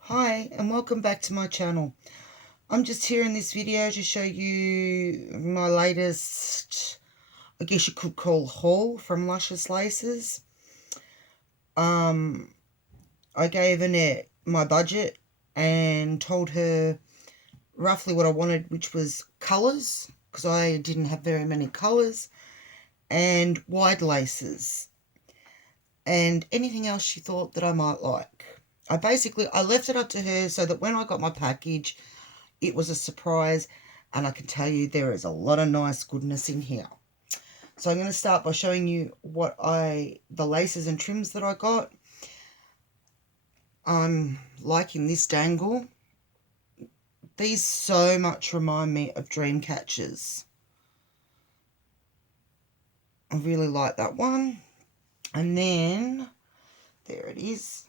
Hi and welcome back to my channel. I'm just here in this video to show you my latest, I guess you could call, haul from Luscious Laces. I gave Annette my budget and told her roughly what I wanted, which was colours, because I didn't have very many colours, and wide laces, and anything else she thought that I might like. I left it up to her so that when I got my package, it was a surprise, and I can tell you there is a lot of nice goodness in here. So I'm going to start by showing you the laces and trims that I got. I'm liking this dangle. These so much remind me of dream catchers. I really like that one. And then, there it is.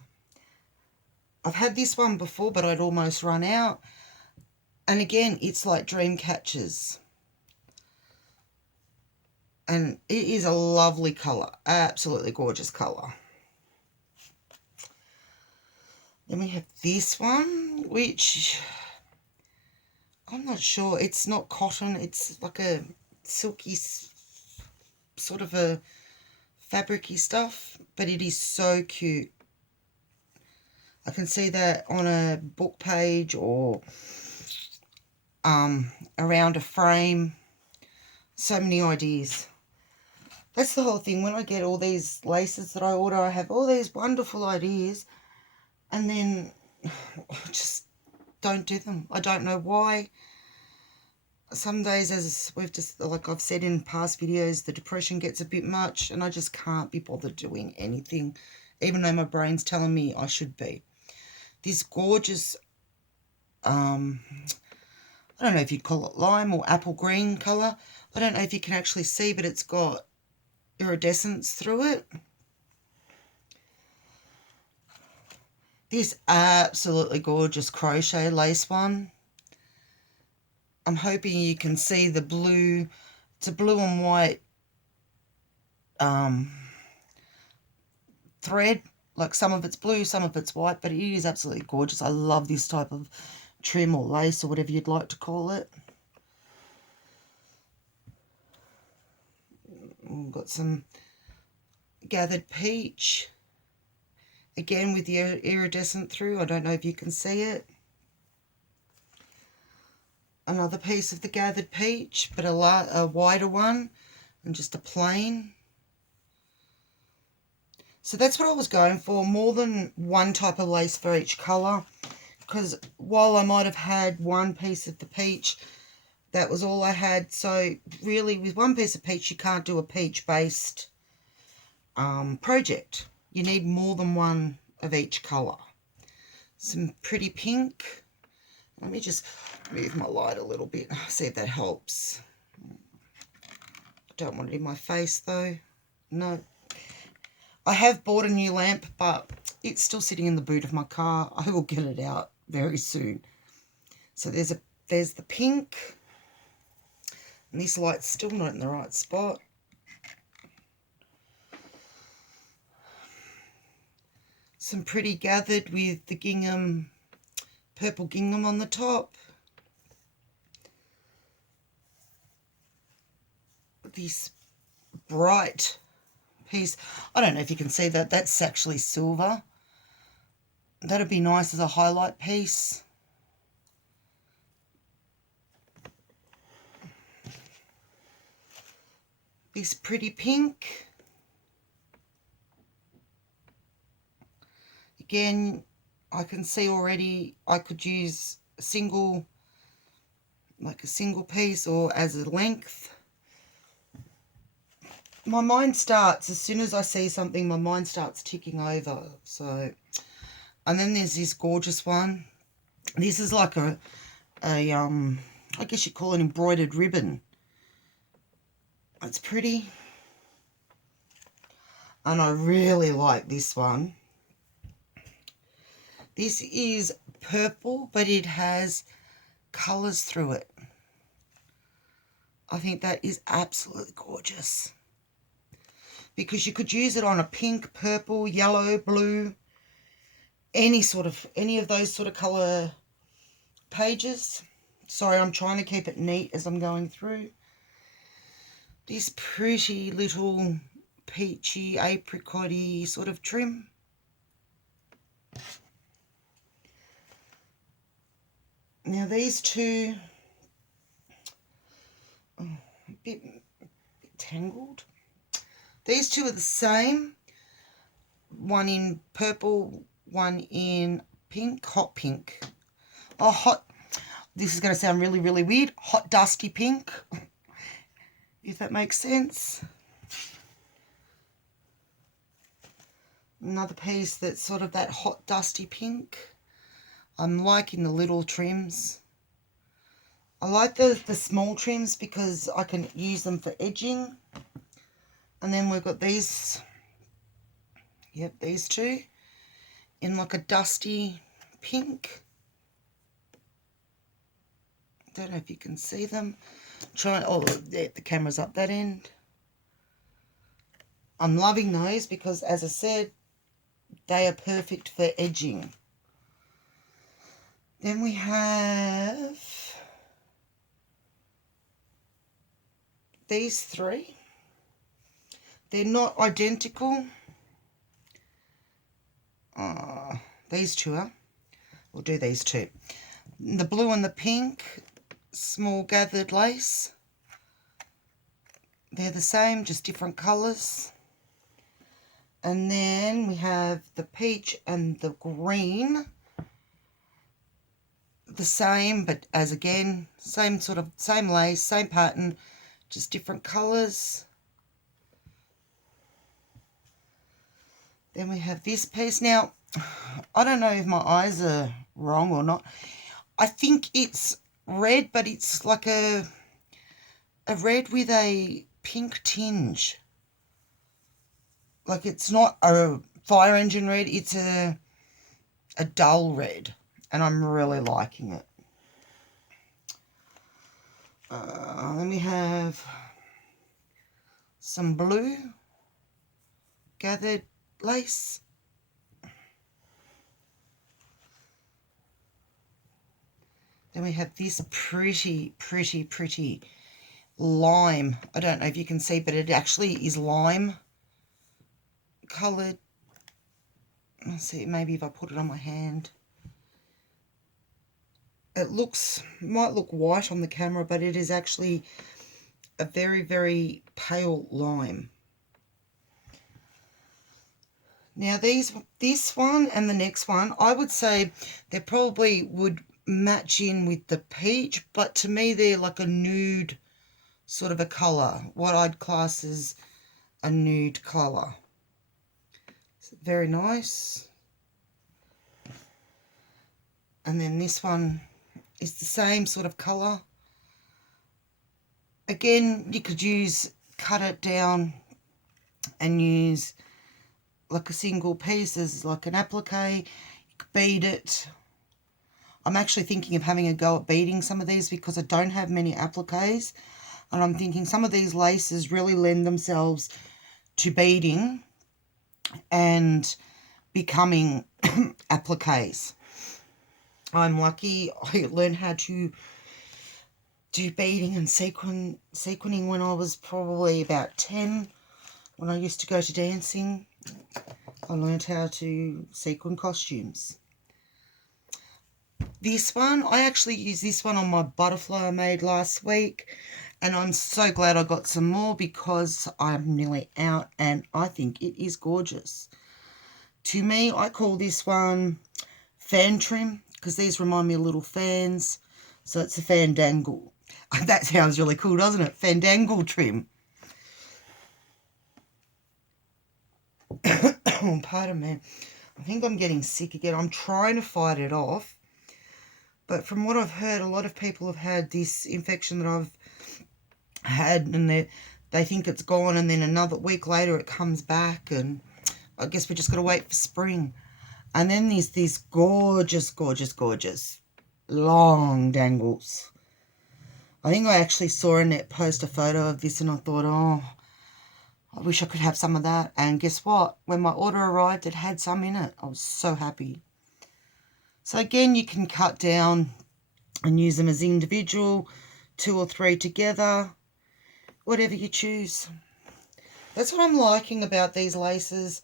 I've had this one before, but I'd almost run out. And again, it's like dream catchers. And it is a lovely colour. Absolutely gorgeous colour. Then we have this one, which I'm not sure. It's not cotton. It's like a silky, sort of a fabricy stuff. But it is so cute. I can see that on a book page or around a frame. So many ideas. That's the whole thing. When I get all these laces that I order, I have all these wonderful ideas, and then I just don't do them. I don't know why. Some days, as like I've said in past videos, the depression gets a bit much, and I just can't be bothered doing anything, even though my brain's telling me I should be. This gorgeous, I don't know if you'd call it lime or apple green colour. I don't know if you can actually see, but it's got iridescence through it. This absolutely gorgeous crochet lace one. I'm hoping you can see the blue. It's a blue and white thread. Like some of it's blue, some of it's white, but it is absolutely gorgeous. I love this type of trim or lace or whatever you'd like to call it. We've got some gathered peach, again with the iridescent through. I don't know if you can see it. Another piece of the gathered peach, but a wider one, and just a plain. So that's what I was going for, more than one type of lace for each colour, because while I might have had one piece of the peach, that was all I had. So really, with one piece of peach, you can't do a peach-based project. You need more than one of each colour. Some pretty pink. Let me just move my light a little bit, see if that helps. I don't want it in my face though. No. I have bought a new lamp, but it's still sitting in the boot of my car. I will get it out very soon. So there's the pink. And this light's still not in the right spot. Some pretty gathered with the gingham, purple gingham on the top. This bright piece. I don't know if you can see that. That's actually silver. That'd be nice as a highlight piece. This pretty pink. Again, I can see already I could use a single piece or as a length. My mind starts, as soon as I see something, my mind starts ticking over. So, and then there's this gorgeous one. This is like a I guess you'd call it embroidered ribbon. It's pretty. And I really like this one. This is purple, but it has colours through it. I think that is absolutely gorgeous. Because you could use it on a pink, purple, yellow, blue. any of those sort of colour pages. Sorry, I'm trying to keep it neat as I'm going through. This pretty little peachy, apricot-y sort of trim. Now these two, a bit tangled. These two are the same. One in purple, one in pink, hot pink. Oh, hot. This is going to sound really, really weird. Hot dusty pink, if that makes sense. Another piece that's sort of that hot dusty pink. I'm liking the little trims. I like the small trims because I can use them for edging. And then we've got these, yep, these two in like a dusty pink. Don't know if you can see them. Oh, the camera's up that end. I'm loving those because, as I said, they are perfect for edging. Then we have these three. They're not identical. These two are. We'll do these two. The blue and the pink, small gathered lace. They're the same, just different colours. And then we have the peach and the green. The same, but as again, same lace, same pattern, just different colours. Then we have this piece. Now, I don't know if my eyes are wrong or not. I think it's red, but it's like a red with a pink tinge. Like it's not a fire engine red, it's a dull red. And I'm really liking it. Then we have some blue gathered lace. Then we have this pretty lime. I don't know if you can see, but it actually is lime coloured. Let's see, maybe if I put it on my hand. It might look white on the camera, but it is actually a very pale lime. Now this one and the next one, I would say they probably would match in with the peach, but to me they're like a nude sort of a colour, what I'd class as a nude colour. It's very nice. And then this one is the same sort of colour. Again, you could cut it down and use like a single piece as like an applique. You could bead it. I'm actually thinking of having a go at beading some of these because I don't have many appliques, and I'm thinking some of these laces really lend themselves to beading and becoming appliques. I'm lucky I learned how to do beading and sequining when I was probably about 10, when I used to go to dancing. I learned how to sequin costumes. This one, I actually used this one on my butterfly I made last week, and I'm so glad I got some more because I'm nearly out and I think it is gorgeous. To me, I call this one fan trim because these remind me of little fans. So it's a fandangle. That sounds really cool, doesn't it? Fandangle trim. Oh, pardon me. I think I'm getting sick again. I'm trying to fight it off. But from what I've heard, a lot of people have had this infection that I've had, and they think it's gone, and then another week later it comes back, and I guess we just got to wait for spring. And then there's these gorgeous long dangles. I think I actually saw Annette post a photo of this and I thought, oh, I wish I could have some of that. And guess what? When my order arrived, it had some in it. I was so happy. So again, you can cut down and use them as individual, 2 or 3 together, whatever you choose. That's what I'm liking about these laces,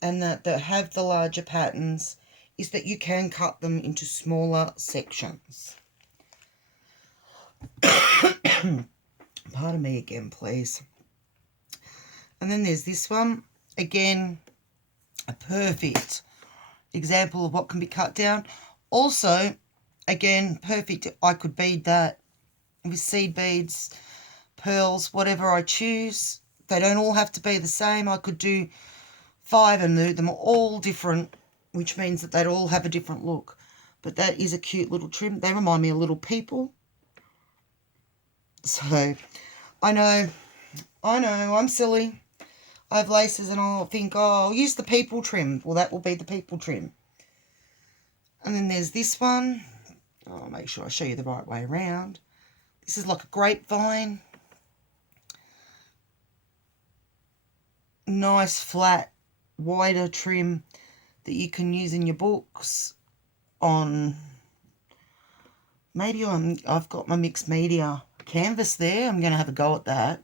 and that have the larger patterns, is that you can cut them into smaller sections. Pardon me again, please. And then there's this one. Again, a perfect example of what can be cut down. Also, again, perfect. I could bead that with seed beads, pearls, whatever I choose. They don't all have to be the same. I could do 5 and do them all different, which means that they'd all have a different look. But that is a cute little trim. They remind me of little people. So, I know, I'm silly. I have laces and I'll think, oh, I'll use the people trim. Well, that will be the people trim. And then there's this one. I'll make sure I show you the right way around. This is like a grapevine. Nice, flat, wider trim that you can use in your books on. Maybe I've got my mixed media canvas there. I'm going to have a go at that.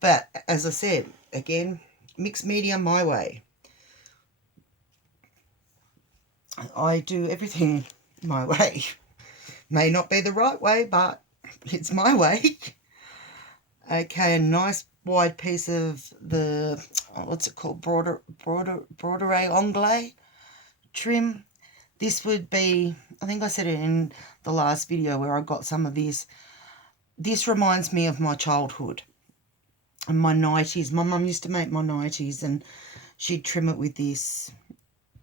But as I said, again, mixed media my way. I do everything my way. May not be the right way, but it's my way. Okay, a nice wide piece of the, what's it called, broderie anglais trim. This would be, I think I said it in the last video where I got some of this. This reminds me of my childhood and my 90s. My mum used to make my 90s and she'd trim it with this.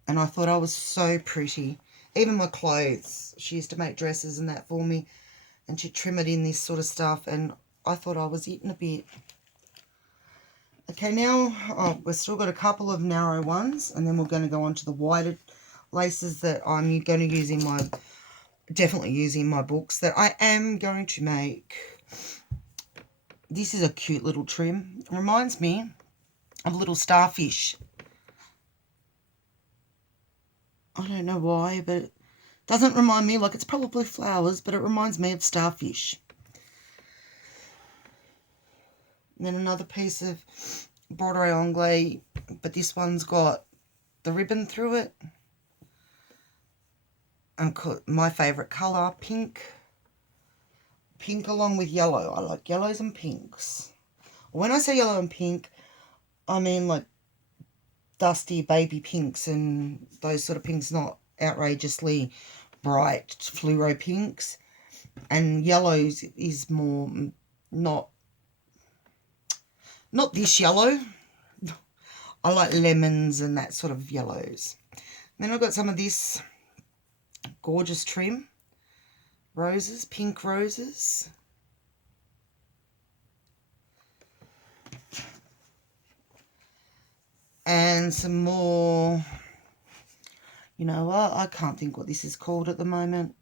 And I thought I was so pretty. Even my clothes. She used to make dresses and that for me. And she'd trim it in this sort of stuff. And I thought I was eating a bit. Okay, now we've still got a couple of narrow ones. And then we're going to go on to the wider laces that I'm going to use in my, definitely use in my books, that I am going to make. This is a cute little trim. It reminds me of a little starfish. I don't know why, but it doesn't remind me, like it's probably flowers, but it reminds me of starfish. And then another piece of broderie anglais, but this one's got the ribbon through it. And my favourite colour, pink. Pink along with yellow. I like yellows and pinks. When I say yellow and pink, I mean like dusty baby pinks and those sort of pinks, not outrageously bright fluoro pinks. And yellows is more not this yellow. I like lemons and that sort of yellows. And then I've got some of this gorgeous trim. Roses, pink roses. And some more, you know what, I can't think what this is called at the moment.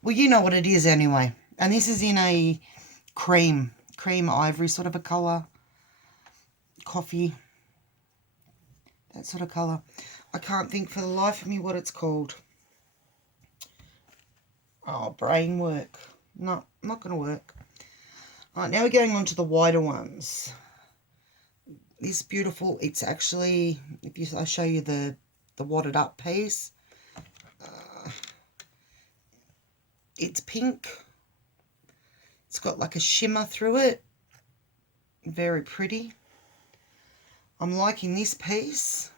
Well, you know what it is anyway. And this is in a cream ivory sort of a colour. Coffee. That sort of colour. I can't think for the life of me what it's called. Oh, brain work. No, not going to work. Alright, now we're going on to the wider ones. This beautiful, it's actually, I show you the wadded up piece. It's pink. It's got like a shimmer through it. Very pretty. I'm liking this piece.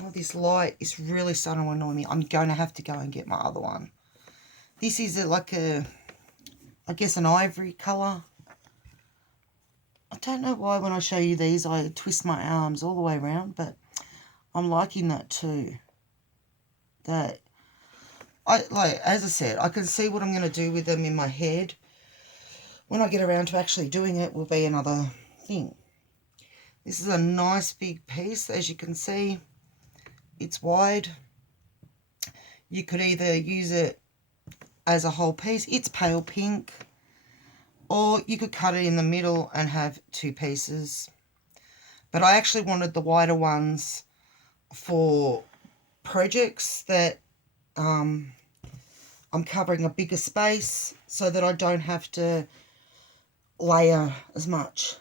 Oh, this light is really starting to annoy me. I'm going to have to go and get my other one. This is like a, I guess an ivory colour. I don't know why when I show you these I twist my arms all the way around, but I'm liking that too. That, like as I said, I can see what I'm going to do with them in my head. When I get around to actually doing it will be another thing. This is a nice big piece, as you can see. It's wide. You could either use it as a whole piece. It's pale pink. Or you could cut it in the middle and have 2 pieces. But I actually wanted the wider ones for projects that I'm covering a bigger space so that I don't have to layer as much,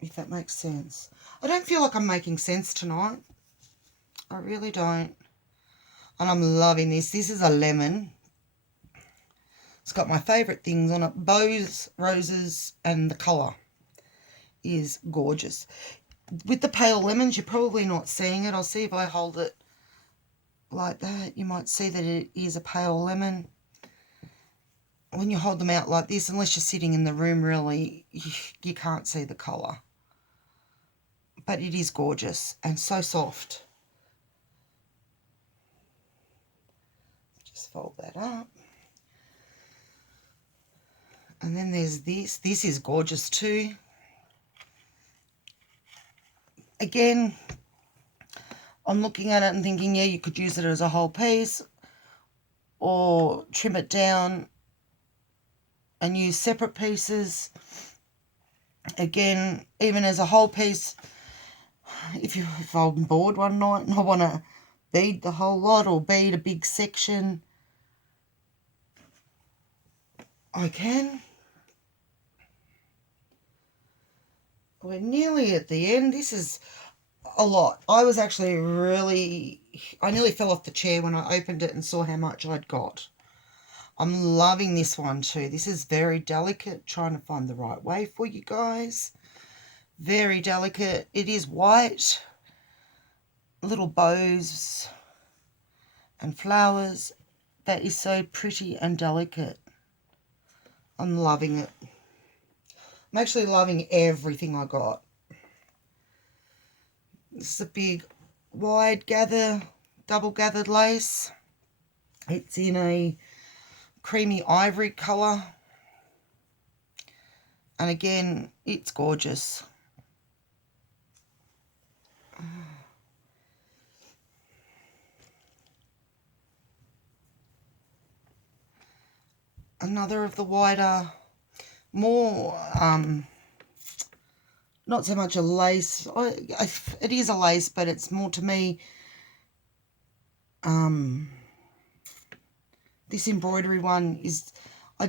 if that makes sense. I don't feel like I'm making sense tonight. I really don't. And I'm loving this. This is a lemon. It's got my favourite things on it. Bows, roses, and the colour is gorgeous. With the pale lemons, you're probably not seeing it. I'll see if I hold it like that. You might see that it is a pale lemon. When you hold them out like this, unless you're sitting in the room, really, you can't see the colour. But it is gorgeous and so soft. Just fold that up. And then there's this. This is gorgeous too. Again, I'm looking at it and thinking, yeah, you could use it as a whole piece or trim it down and use separate pieces. Again, even as a whole piece, if I'm bored one night and I want to bead the whole lot or bead a big section, I can. We're nearly at the end. This is a lot. I was actually I nearly fell off the chair when I opened it and saw how much I'd got. I'm loving this one too. This is very delicate, trying to find the right way for you guys. Very delicate. It is white, little bows and flowers. That is so pretty and delicate. I'm loving it. I'm actually loving everything I got. This is a big, wide double gathered lace. It's in a creamy ivory colour. And again, it's gorgeous. Another of the wider, more, not so much a lace. It is a lace, but it's more to me, this embroidery one is, I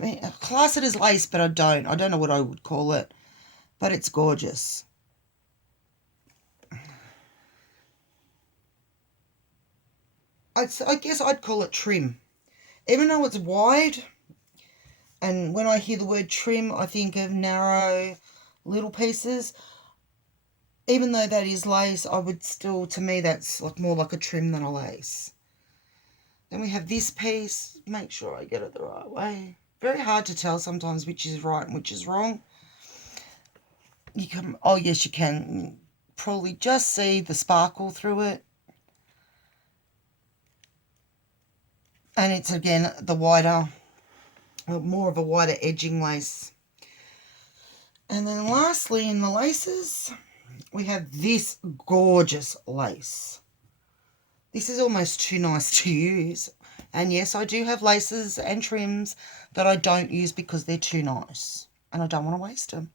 mean, I class it as lace, but I don't know what I would call it, but it's gorgeous. I guess I'd call it trim. Even though it's wide, and when I hear the word trim, I think of narrow little pieces. Even though that is lace, I would still, to me, that's like more like a trim than a lace. Then we have this piece. Make sure I get it the right way. Very hard to tell sometimes which is right and which is wrong. You can, oh yes, you can probably just see the sparkle through it. And it's, again, the wider, more of a wider edging lace. And then lastly, in the laces, we have this gorgeous lace. This is almost too nice to use. And yes, I do have laces and trims that I don't use because they're too nice. And I don't want to waste them.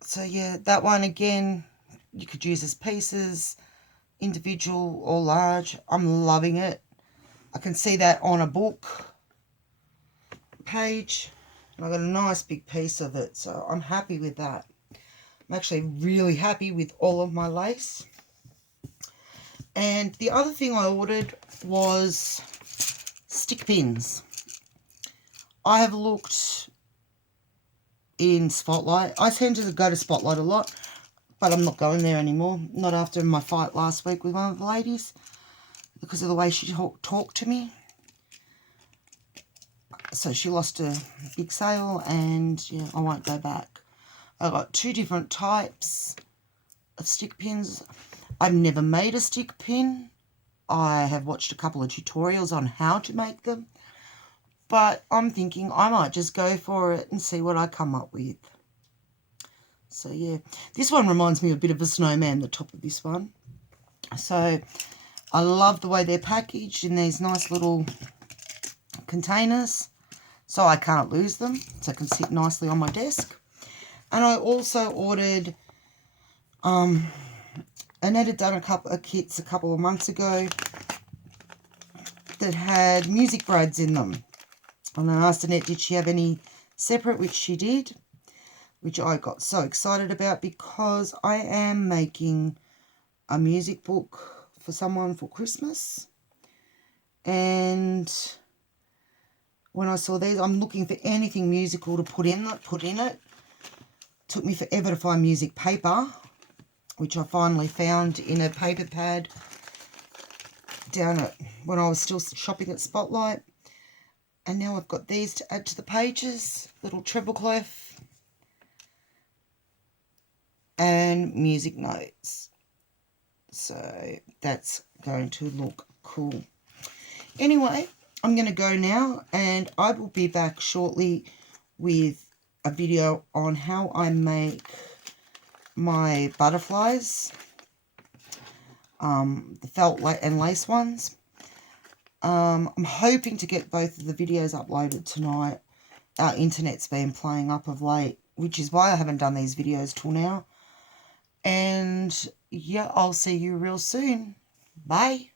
So yeah, that one, again, you could use as pieces, individual or large. I'm loving it. I can see that on a book page, and I got a nice big piece of it, so I'm happy with that. I'm actually really happy with all of my lace. And the other thing I ordered was stick pins. I have looked in Spotlight. I tend to go to Spotlight a lot, but I'm not going there anymore. Not after my fight last week with one of the ladies, because of the way she talked to me. So she lost a big sale, and yeah, I won't go back. I got two different types of stick pins. I've never made a stick pin. I have watched a couple of tutorials on how to make them, but I'm thinking I might just go for it and see what I come up with. So yeah, this one reminds me a bit of a snowman, the top of this one. So I love the way they're packaged in these nice little containers, so I can't lose them, so I can sit nicely on my desk. And I also ordered Annette had done a couple of kits a couple of months ago that had music brads in them. And I asked Annette, did she have any separate, which she did, which I got so excited about because I am making a music book for someone for Christmas. And when I saw these, I'm looking for anything musical to put in it. Took me forever to find music paper, which I finally found in a paper pad down at when I was still shopping at Spotlight. And now I've got these to add to the pages, little treble clef and music notes. So that's going to look cool. Anyway, I'm going to go now, and I will be back shortly with a video on how I make my butterflies, the felt and lace ones. I'm hoping to get both of the videos uploaded tonight. Our internet's been playing up of late, which is why I haven't done these videos till now. And yeah, I'll see you real soon. Bye.